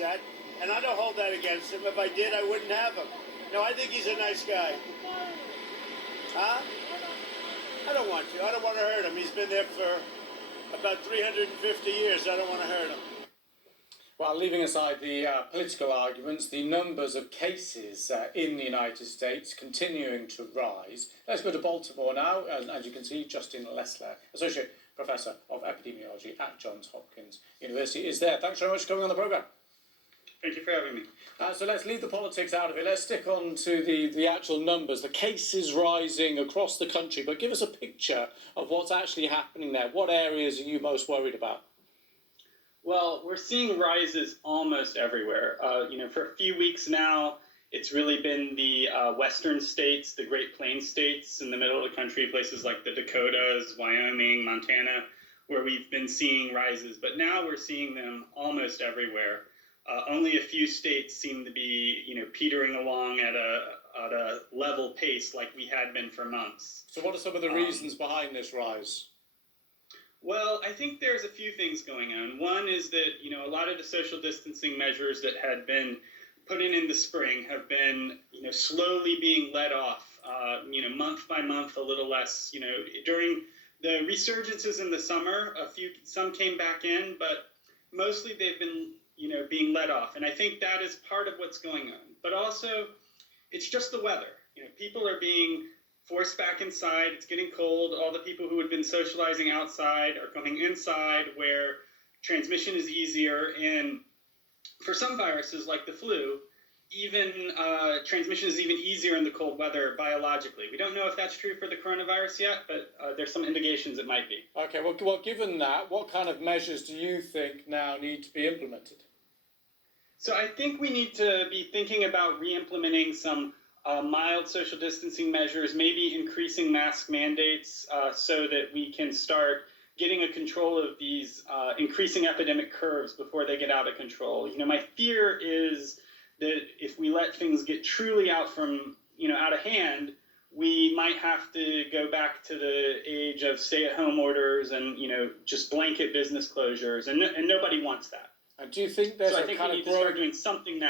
that, and I don't hold that against him. If I did, I wouldn't have him. No, I think he's a nice guy. Huh? I don't want to. I don't want to hurt him. He's been there for about 350 years. I don't want to hurt him. Well, leaving aside the political arguments, the numbers of cases in the United States continuing to rise. Let's go to Baltimore now. As you can see, Justin Lessler, Associate Professor of Epidemiology at Johns Hopkins University, is there. Thanks very much for coming on the programme. Thank you for having me. So let's leave the politics out of it. Let's stick on to the actual numbers, the cases rising across the country. But give us a picture of what's actually happening there. What areas are you most worried about? Well, we're seeing rises almost everywhere. For a few weeks now, it's really been the western states, the Great Plains states in the middle of the country, places like the Dakotas, Wyoming, Montana, where we've been seeing rises. But now we're seeing them almost everywhere. Only a few states seem to be, petering along at a level pace like we had been for months. So what are some of the reasons behind this rise? Well, I think there's a few things going on. One is that, a lot of the social distancing measures that had been put in the spring have been, slowly being let off, month by month, a little less. During the resurgences in the summer, some came back in, but mostly they've been, being let off. And I think that is part of what's going on. But also, it's just the weather. People are being forced back inside. It's getting cold. All the people who had been socializing outside are coming inside where transmission is easier. And for some viruses like the flu, even transmission is even easier in the cold weather biologically. We don't know if that's true for the coronavirus yet, but there's some indications it might be. Okay, well, given that, what kind of measures do you think now need to be implemented? So I think we need to be thinking about re-implementing some mild social distancing measures, maybe increasing mask mandates so that we can start getting a control of these increasing epidemic curves before they get out of control. My fear is that if we let things get truly out of hand, we might have to go back to the age of stay-at-home orders and, just blanket business closures, and nobody wants that. And do you think there's I think we need to start doing something now.